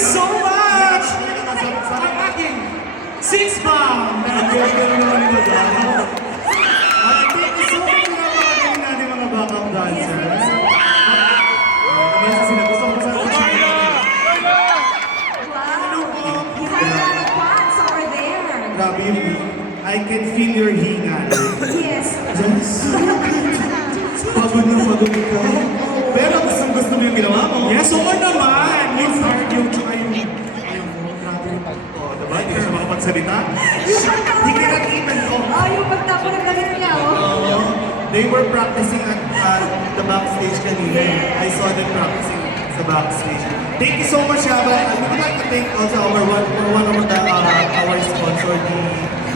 so much! Ang aking 6-bomb! Thank you so much na napakagaling natin mga backup dancers. Amazing sila. Gusto ko sa grabe yung I can feel your hinga. Yes. Just, pagod na pagod ka. Pero gusto mo yung ginawa mo. Yes, oo naman! Yung cardio, tsaka yung... Oh, diba? Hindi ka siya makapagsalita. He cannot even talk. Oh, yung pagtapo ng galit niya, oh. They were practicing at the backstage kanina. I saw them practicing sa backstage. Thank you so much, Yaba. I would like to thank also one of our sponsor, the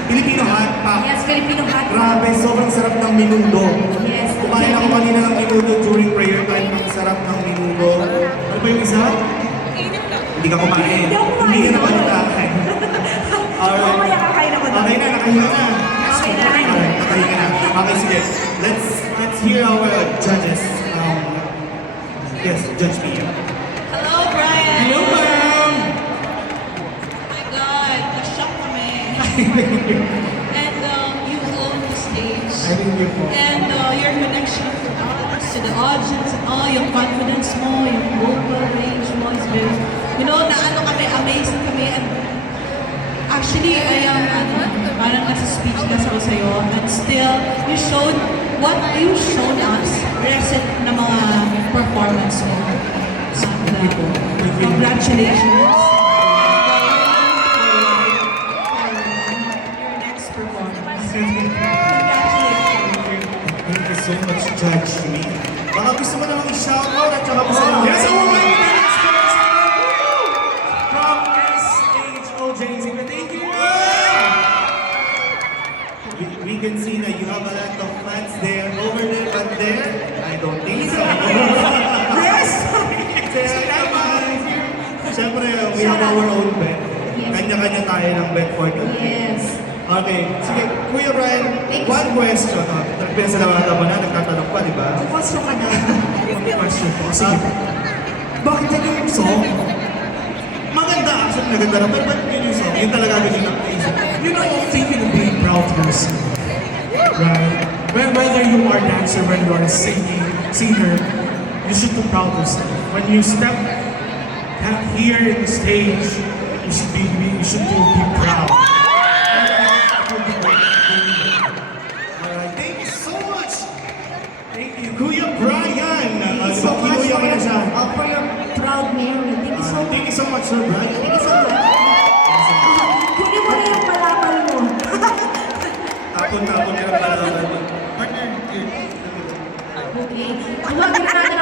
Filipino Hot Pack. Yes, Filipino hot. Grabe, sobrang sarap ng minundo. Yes. Kumain ako kanina ng minundo during prayer time. Ang sarap ng minundo. Ano ba yung isa? Hindi ka kumain. Hindi ako kumain. Hindi ka naman kumakain. Oo, kaya kakain ako doon. Okay na, nakahinga na. Okay na. Alright, nakahinga na. Okay, sige. Let's hear our judges. Yes, Judge Mia. Hello, Brian! Hello, ma'am! Oh my God, na-shock kami. And you own the stage. Thank you po. And your connection to us, to the audience, and all yung confidence mo, yung vocal range mo is very, you know, naano kami, amazing kami. And actually, I am, parang nasa speechless ako sa'yo. And still, you showed what you showed us, recent na mga performance mo. And, congratulations. Your next performance. Congratulations. Thank you so much, Judge Mia. Baka gusto mo namang i-shoutout at saka pasalamat. Yes, I would like to thank sponsor from SHOJZ. Thank you! We can see that you have a lot of fans there, over there, but there, I don't think so. Yes! Siyempre, we have our own bet. Yes. Kanya-kanya tayo ng bet for today. Yes. Okay, sige, Kuya Brian, Thank you. one question. Nagpinasalamatan mo na, nagtatanong pa, di ba? Question ka na. One question po. Sige. Bakit yun yung song? Maganda, actually maganda na, pero ba't yun yung song? Yun talaga ganyan ang naisip. You know, thinking of being proud of yourself, right? Whether you are a dancer, whether you are a singer, you should be proud of yourself. When you step here in the stage, you should be proud. Alright, thank you so much! Thank you. Kuya Brian! Thank you so much Kinuya ko na siya. for your proud Mary. Thank you so much. Thank you so much, Sir Brian. Thank you so much. Kunin mo na yung palapal mo. Tapon ka ng pala. Partner, here. Okay. Ano ang